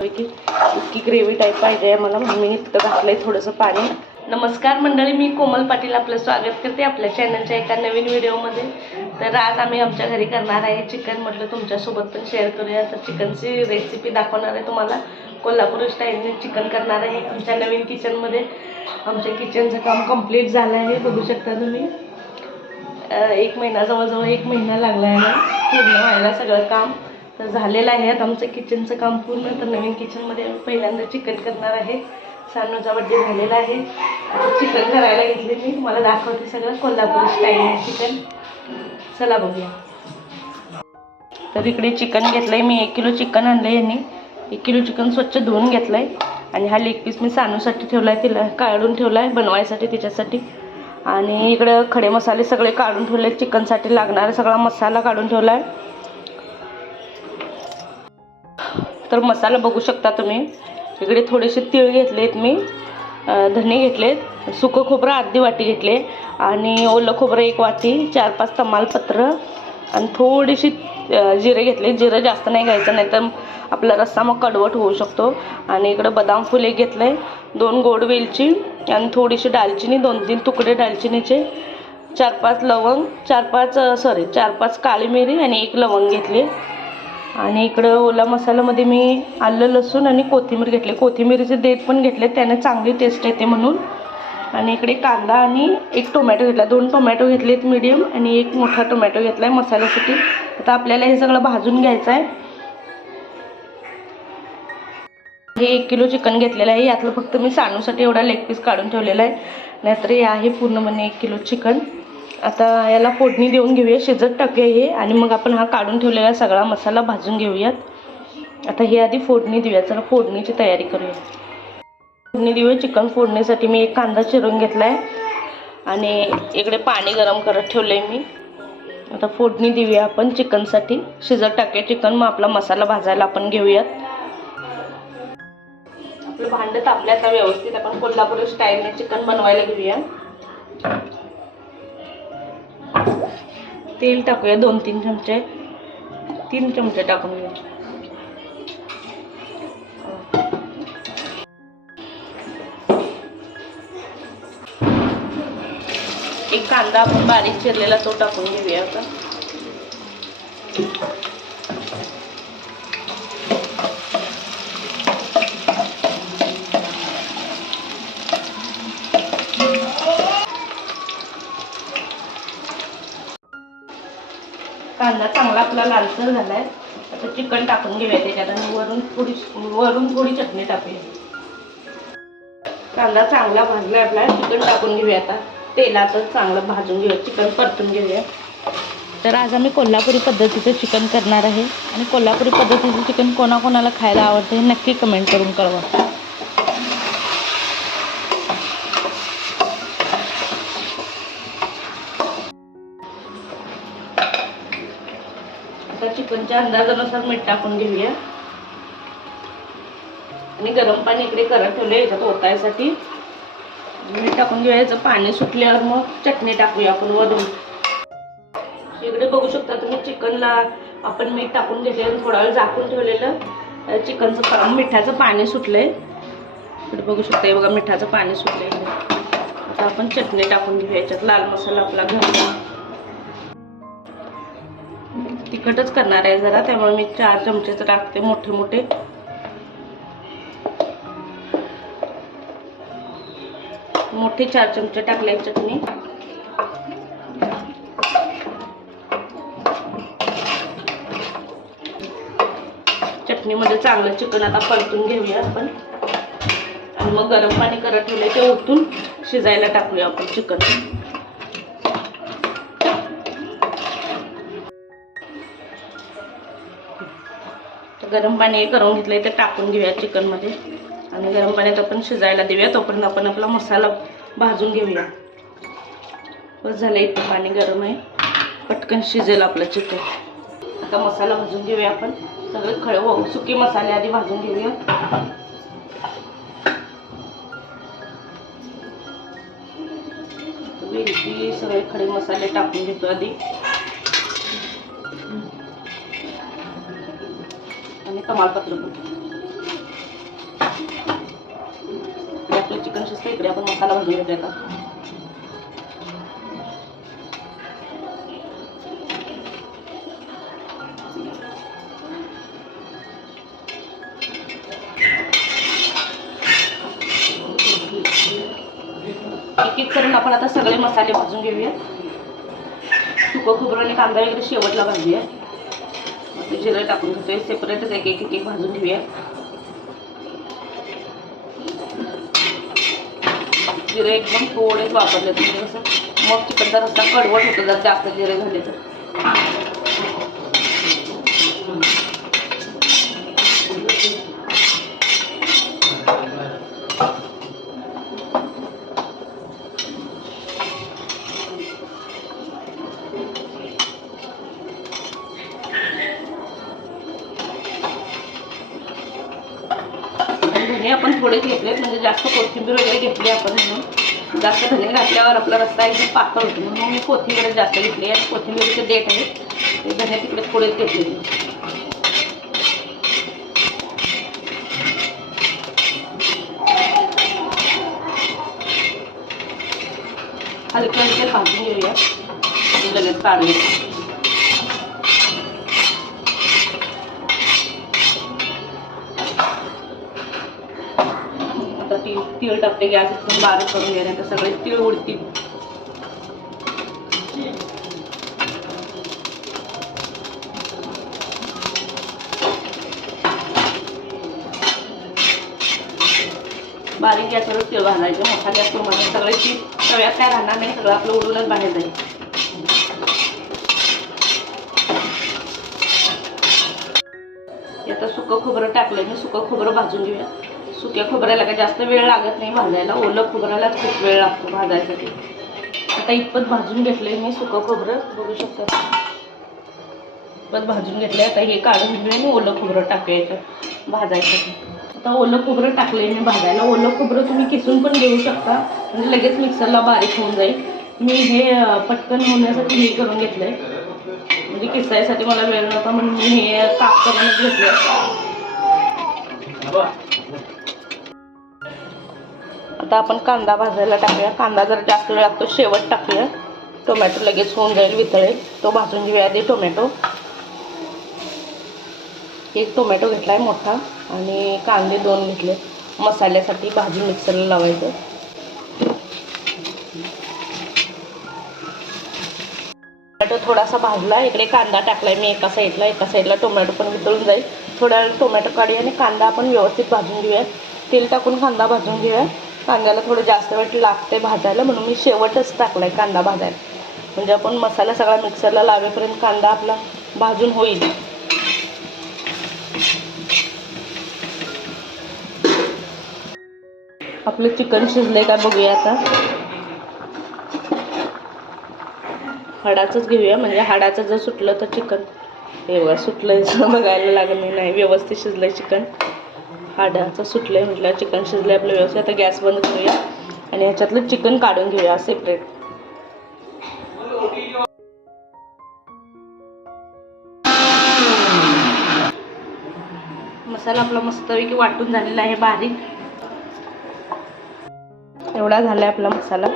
पैकी इतकी gravy type पाहिजे आहे. मला म्हणून मी इतकं घातलंय थोडंसं पाणी. नमस्कार मंडळी मी कोमल पाटील आपलं स्वागत करते आपल्या चॅनलच्या एका नवीन व्हिडिओमध्ये तर आज आम्ही आमच्या घरी करणार आहे चिकन म्हटलं तुमच्यासोबत पण शेअर करूया. तर चिकनची रेसिपी दाखवणार आहे तुम्हाला. कोल्हापूर स्टाईलने चिकन करणार आहे आमच्या नवीन किचनमध्ये आमच्या किचनचं काम कंप्लीट झालं आहे बघू शकता तुम्ही. एक महिना जवळजवळ एक महिना लागला आहे ना. पूर्ण व्हायला सगळं काम. तर झालेलं आहे. आता आमचं किचनचं काम पूर्ण तर नवीन किचनमध्ये आम्ही पहिल्यांदा चिकन करणार आहे. सानूचा बड्डे झालेला आहे. आता चिकन करायला घेतले मी. तुम्हाला दाखवते सगळं. कोल्हापुरी स्टाईल चिकन चला बघूया. तर इकडे चिकन घेतलं आहे मी एक किलो चिकन आणलं आहे यांनी. एक किलो चिकन स्वच्छ धुवून घेतलं आहे आणि हा लेग पीस मी सानूसाठी ठेवला आहे तिला काढून ठेवला आहे बनवायसाठी तिच्यासाठी. आणि इकडं खडे मसाले सगळे काढून ठेवले चिकनसाठी लागणारा सगळा मसाला काढून ठेवला आहे तर मसाला बघू शकता तुम्ही. इकडे थोडेसे तीळ घेतलेत मी. धने घेतलेत. सुकं खोबरं अर्धी वाटी घेतले. आणि ओलं खोबरं एक वाटी चार पाच तमालपत्र. आणि थोडीशी जिरे घेतले. जिरं जास्त नाही घ्यायचं नाही तर आपला रस्सा मग कडवट होऊ शकतो. आणि इकडं बदाम फुले एक घेतलं. आहे दोन गोड वेलची आणि थोडीशी दालचिनी दोन तीन तुकडे दालचिनीचे. चार पाच लवंग चार पाच सॉरी चार पाच काळी मिरी आणि एक लवंग घेतली. आणि इकडं ओला मसाल्यामध्ये मी आलं लसूण आणि कोथिंबीर घेतले. कोथिंबीरीचे देठ पण घेतले त्याने चांगली टेस्ट येते म्हणून. आणि इकडे कांदा आणि एक टोमॅटो घेतला. दोन टोमॅटो घेतलेत मीडियम आणि एक मोठा टोमॅटो घेतला आहे मसाल्यासाठी. आता आपल्याला हे सगळं भाजून घ्यायचं आहे. हे एक किलो चिकन घेतलेलं आहे. यातलं फक्त मी सानूसाठी एवढा लेग पीस काढून ठेवलेला आहे. नाहीतर हे आहे पूर्णपणे एक किलो चिकन. आता याला फोडणी देऊन घेऊया शिजत टाकूया हे. आणि मग आपण हा काढून ठेवलेला सगळा मसाला भाजून घेऊयात. आता हे आधी फोडणी देऊया. चला फोडणीची तयारी करूया. फोडणी देऊया. चिकन फोडणीसाठी मी एक कांदा चिरून घेतला आहे आणि इकडे पाणी गरम करत ठेवलं आहे मी. आता फोडणी देऊया आपण चिकनसाठी. शिजत टाकूया चिकन. मग आपला मसाला भाजायला आपण घेऊयात. आपलं भांडं तापलं आता व्यवस्थित आपण कोल्हापुरी स्टाईलने चिकन बनवायला घेऊया. तेल टाकूया दोन तीन चमचे. तीन चमचे टाकून घेऊया एक कांदा आपण बारीक चिरलेला तो टाकून घेऊया आता. आपला लालसर झालाय. आता चिकन टाकून घेऊया त्याच्यात आणि वरून थोडी वरून थोडी चटणी टाकूया कांदा चांगला भाजला आपला चिकन टाकून घेऊया आता. तेलातच चांगलं भाजून घेऊया चिकन परतून घेऊया तर आज आम्ही कोल्हापुरी पद्धतीचं चिकन करणार आहे. आणि कोल्हापुरी पद्धतीचं चिकन कोणाकोणाला खायला आवडतं हे नक्की कमेंट करून कळवा. आता अंदाजानुसार मीठ टाकून घेऊया. आणि गरम पाणी इकडे करत ठेवले याच्यात ओतायसाठी. मीठ टाकून घेऊया याचं पाणी सुटल्यावर मग चटणी टाकूया आपण वरून. इकडे बघू शकता तुम्ही चिकनला आपण मीठ टाकून घेतले आणि थोडा वेळ झाकून ठेवलेलं. चिकनचं मिठाचं पाणी सुटलंय. इकडे बघू शकता बघा मिठाचं पाणी सुटलंय. आता आपण चटणी टाकून घेऊया याच्यात लाल मसाला आपला घरचा तिखटच करणार आहे जरा त्यामुळे मी चार चमचेच टाकते मोठे मोठे. मोठे चार चमचे टाकले चटणी. चटणीमध्ये चांगलं चिकन आता परतून घेऊया आपण. आणि मग गरम पाणी करत ठेवले ते ओतून शिजायला टाकूया आपण चिकन. गरम पाणी करून घेतलं ते टाकून घेऊया चिकनमध्ये आणि गरम पाण्यात आपण शिजायला देऊया. तोपर्यंत आपण आपला मसाला भाजून घेऊया. बस झालं इथं पाणी गरम आहे. पटकन शिजेल आपलं चिकन आता मसाला भाजून घेऊया आपण. सगळे खळ हो सुके मसाले आधी भाजून घेऊया. वेलची सगळे खडे मसाले टाकून घेतो आधी. मी कमालपत्र आपलं चिकन शिस्त इकडे आपण मसाला भाजून घेतोय का? एक करून आपण आता सगळे मसाले भाजून घेऊया. सुकं खोबरं आणि कांदा वगैरे शेवटला भाजूया. मग ते जिरं टाकून घेतोय. सेपरेटच एक एक एक भाजून घेऊया. जिरं एकदम थोडेच वापरले म्हणजे कसं मग चिकनचा रस्ता कडवट होतो जर जास्त जिरे झाले तर. घातल्यावर आपला रस्ता एकदम पातळ होतो म्हणून मी कोथिंबीर जास्त घेतली आणि कोथिंबीरचे देठ आहेत ते धन्या तिकडे थोडेच घेतलेले हलक्या हलक्या भाजून घेऊया. लगेच काढूया आता तीळ टाकते गॅस एकदम बारीक करून घ्या तर सगळे तीळ उडतील. बारीक गॅसवर तीळ घालायचे. मोठा गॅसमध्ये सगळे तीळ तव्यात काय राहणार नाही सगळं आपलं उडूनच बाहेर जाईल. खोबरं टाकलं मी सुकं खोबरं भाजून घेऊया. सुक्या खोबऱ्याला काय जास्त वेळ लागत नाही भाजायला ओलं खोबऱ्यालाच खूप वेळ लागतो भाजायसाठी. आता इतपत भाजून घेतलंय मी सुकं खोबरं बघू शकता. इतपत भाजून घेतलंय आता हे काढून घेऊया आणि ओलं खोबरं टाकायचं भाजायसाठी. आता ओलं खोबरं टाकलंय मी भाजायला. ओलं खोबरं तुम्ही किसून पण घेऊ शकता म्हणजे लगेच मिक्सरला बारीक होऊन जाईल. मी हे पटकन होण्यासाठी हे करून घेतलंय. म्हणजे किसायसाठी मला वेळ नव्हता म्हणून मी हे काप करूनच घेतलं आता आपण कांदा भाजायला टाकूया. कांदा जर जास्त वेळ लागतो शेवट टाकूया. टोमॅटो लगेच होऊन जाईल वितळेल. तो भाजून घेऊया आधी टोमॅटो. एक टोमॅटो घेतला आहे मोठा आणि कांदे दोन घेतले मसाल्यासाठी भाजी मिक्सरला लावायचं. टोमॅटो थोडासा भाजला इकडे कांदा टाकलाय मी एका साईडला एका साईडला टोमॅटो पण वितळून जाईल. थोड्या टोमॅटो काढूया आणि कांदा आपण व्यवस्थित भाजून घेऊया तेल टाकून कांदा भाजून घेऊया कांद्याला थोडं जास्त वेळ लागते भाजायला म्हणून मी शेवटच टाकलाय कांदा भाजायला. म्हणजे आपण मसाला सगळा मिक्सरला लावेपर्यंत कांदा आपला भाजून होईल. आपलं चिकन शिजलंय का बघूया आता. हाडाचंच घेऊया. म्हणजे हाडाचं जर सुटलं तर चिकन. एवढं बघा सुटलं बघायला लागलं नाही. व्यवस्थित व्यवस्थित शिजलंय चिकन. हाडाचं सुटलंय म्हटलं चिकन शिजलंय आपलं व्यवस्थित. आता गॅस बंद करूया. आणि ह्याच्यातलं चिकन काढून घेऊया सेपरेट मसाला आपला मस्तपैकी वाटून झालेला आहे बारीक. एवढा झाला आपला मसाला.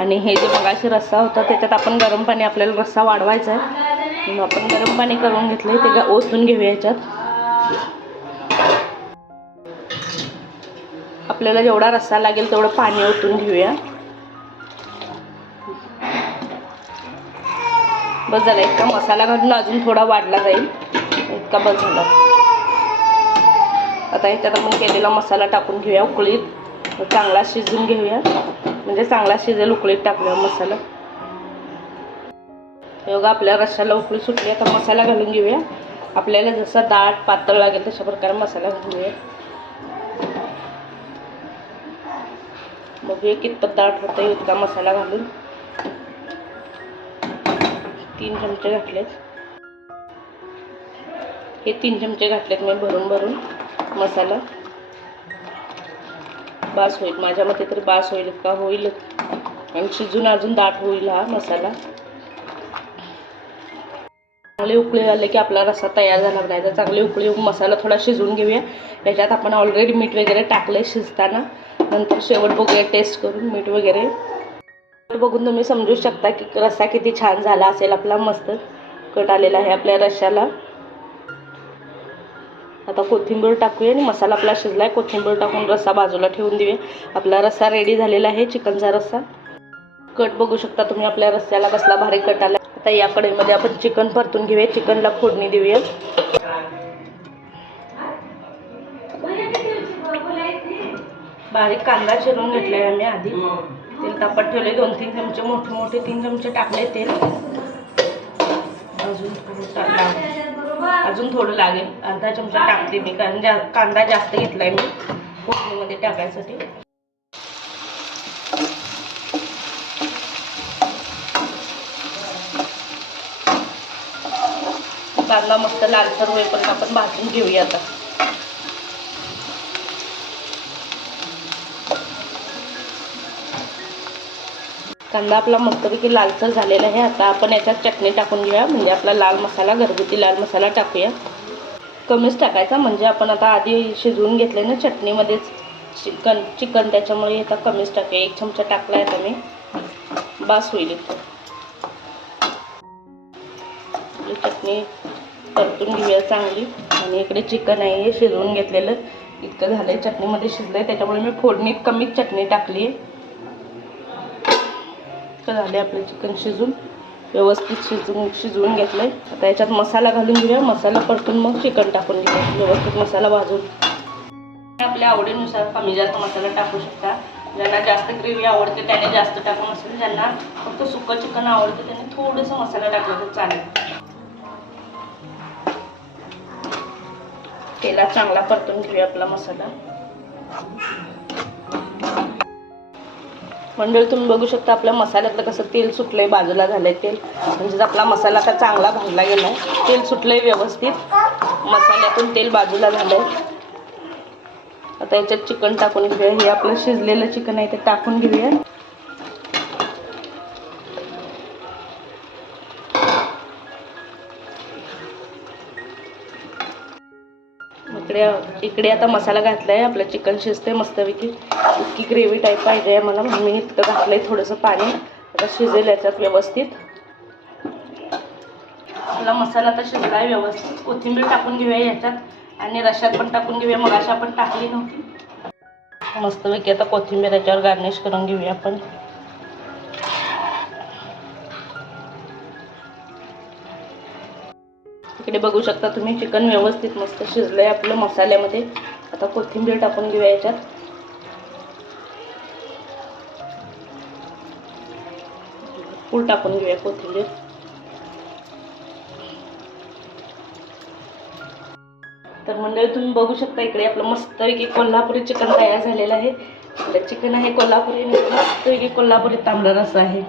आणि हे जे मगाशी रस्सा होता त्याच्यात आपण गरम पाणी आपल्याला रस्सा वाढवायचा आहे. मग आपण गरम पाणी करून घेतलं ते ग- ओतून घेऊया याच्यात आपल्याला जेवढा रस्सा लागेल तेवढं पाणी ओतून घेऊया. बस झाला इतका मसाला घालून अजून थोडा वाढला जाईल. इतका बस झाला. आता ह्याच्यात आपण केलेला मसाला टाकून घेऊया उकळीत. चांगला शिजून घेऊया. म्हणजे चांगला शिजेल उकळीत टाकूया मसाला. हे बघा आपल्या रश्याला उकळी सुटली आता मसाला घालून घेऊया. आपल्याला जसा दाट पातळ लागेल तशा प्रकारे मसाला घालून घेऊया. बघूया कितपत दाट होतं इतका मसाला घालून. तीन चमचे घातलेत. हे तीन चमचे घातलेत मी भरून भरून मसाला. बास होईल. माझ्या मते तरी बास होईल का? होईल. आणि शिजून अजून दाट होईल हा मसाला. चांगले उकळी आले की आपला रस्सा तयार झाला नाही तर चांगली उकळी मसाला थोडा शिजवून घेऊया. त्याच्यात आपण ऑलरेडी मीठ वगैरे टाकलं शिजताना. नंतर शेवट बघूया टेस्ट करून मीठ वगैरे. बघून तुम्ही समजू शकता की रस्सा किती छान झाला असेल. आपला मस्त कट आलेला आहे आपल्या रश्याला आता कोथिंबीर टाकूया आणि मसाला आपला शिजला आहे कोथिंबीर टाकून रस्सा बाजूला ठेवून देऊया. आपला रस्सा रेडी झालेला आहे चिकनचा रस्सा. कट बघू शकता तुम्ही आपल्या रस्स्याला कसला भारी कट आला आता या कढईमध्ये आपण चिकन परतून घेऊया. चिकनला फोडणी देऊया. बारीक कांदा चिरून घेतलाय आम्ही आधी. तेल तापत ठेवले दोन तीन चमचे मोठे मोठे तीन चमचे टाकले तेल. अजून अजून थोडं लागेल. अर्धा चमचा टाकते मी कारण जा कांदा जास्त घेतलाय मी फोडणीमध्ये टाकायसाठी. कांदा मस्त लालसर होईपर्यंत आपण भाजून घेऊया आता. कांदा आपला मस्तपैकी लालसर झालेला आहे. आता आपण याच्यात चटणी टाकून घेऊया. म्हणजे आपला लाल मसाला घरगुती लाल मसाला टाकूया. कमीच टाकायचा. म्हणजे आपण आता आधी शिजवून घेतले ना चटणीमध्येच. चिकन चिकन त्याच्यामुळे आता कमीच टाकूया. एक चमचा टाकला आहे आता मी बास होईल इथं. चटणी परतून घेऊया चांगली. आणि इकडे चिकन आहे हे शिजवून घेतलेलं. इतकं झालं आहे चटणीमध्ये शिजलं आहे त्याच्यामुळे मी फोडणीत कमीच चटणी टाकली आहे झाले आपलं चिकन शिजून व्यवस्थित शिजून शिजवून घेतलंय. आता याच्यात मसाला घालून घेऊया. मसाला परतून मग चिकन टाकून घेऊया. व्यवस्थित मसाला भाजून. आपल्या आवडीनुसार कमी जास्त मसाला टाकू शकता. ज्यांना जास्त ग्रेव्ही आवडते त्याने जास्त टाकून असेल ज्यांना फक्त सुकं चिकन आवडते त्याने थोडंसं मसाला टाकला तर चालेल. तेला चांगला परतून घेऊया आपला मसाला. मंडळी तुम्ही बघू शकता आपल्या मसाल्यातलं कसं तेल सुटलंय बाजूला झालंय तेल. म्हणजेच आपला मसाला का चांगला भाजला गेलाय. तेल सुटलंय व्यवस्थित. मसाल्यातून तेल बाजूला झालंय. आता याच्यात चिकन टाकून घेऊया. हे आपलं शिजलेलं चिकन आहे ते टाकून घेऊया. इकडे आता मसाला घातलाय आपलं चिकन शिजतंय मस्तपैकी इतकी ग्रेव्ही टाईप पाहिजे आहे मला. म्हणून मी इतकं घातलंय थोडंसं पाणी. आता शिजेल याच्यात व्यवस्थित. आपला मसाला आता शिजलाय व्यवस्थित. कोथिंबीर टाकून घेऊया याच्यात. आणि रशात पण टाकून घेऊया. मग अशा पण टाकली नव्हती. मस्तपैकी आता कोथिंबीर याच्यावर गार्निश करून घेऊया आपण. इकडे बघू शकता तुम्ही. चिकन व्यवस्थित मस्त शिजलंय आपलं मसाल्यामध्ये. आता कोथिंबीर टाकून घेऊया याच्यात. फुल टाकून घेऊया कोथिंबीर. तर मंडळी तुम्ही बघू शकता इकडे आपलं मस्तपैकी कोल्हापुरी चिकन तयार झालेलं आहे. चिकन आहे कोल्हापुरी मस्तपैकी कोल्हापुरी तांबडा रस आहे.